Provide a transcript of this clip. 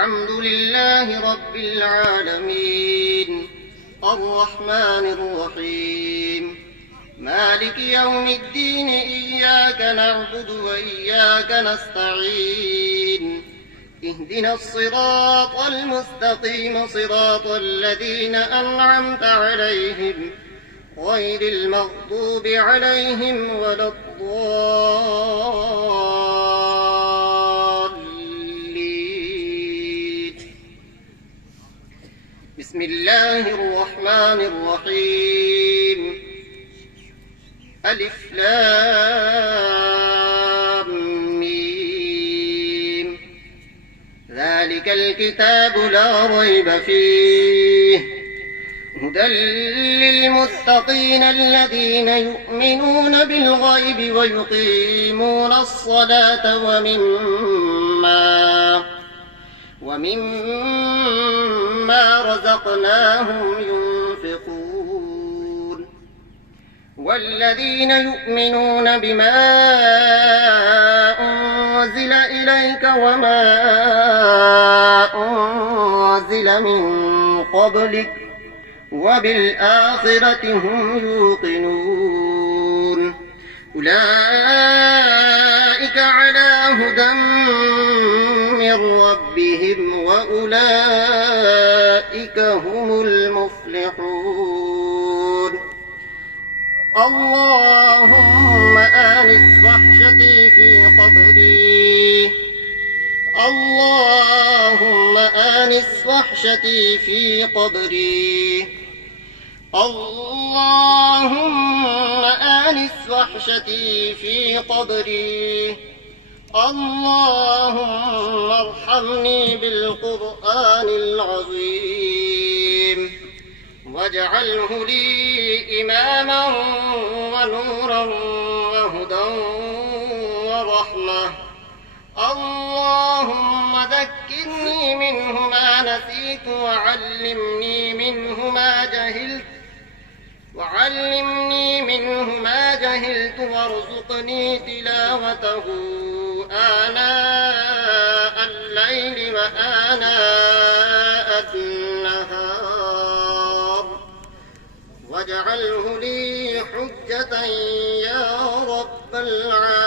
الحمد لله رب العالمين الرحمن الرحيم مالك يوم الدين إياك نعبد وإياك نستعين اهدنا الصراط المستقيم صراط الذين أنعمت عليهم غير المغضوب عليهم ولا الضالين. بسم الله الرحمن الرحيم. ألف لام ميم. ذلك الكتاب لا ريب فيه هدى للمتقين الذين يؤمنون بالغيب ويقيمون الصلاة ومما رزقناهم ينفقون والذين يؤمنون بما أنزل إليك وما أنزل من قبلك وبالآخرة هم يوقنون أولئك على هدى من ربهم وأولئك هم المفلحون. اللهم آنس وحشتي في قبري اللهم آنس وحشتي في قبري اللهم آنس وحشتي في قبري اللهم ارحمني بالقرآن العظيم واجعله لي إماما ونورا وهدى ورحمة. اللهم ذكرني منه ما نسيت وعلمني منه ما جهلت وارزقني تلاوته آناء الليل وآناء النهار واجعله لي حجة يا رب العالمين.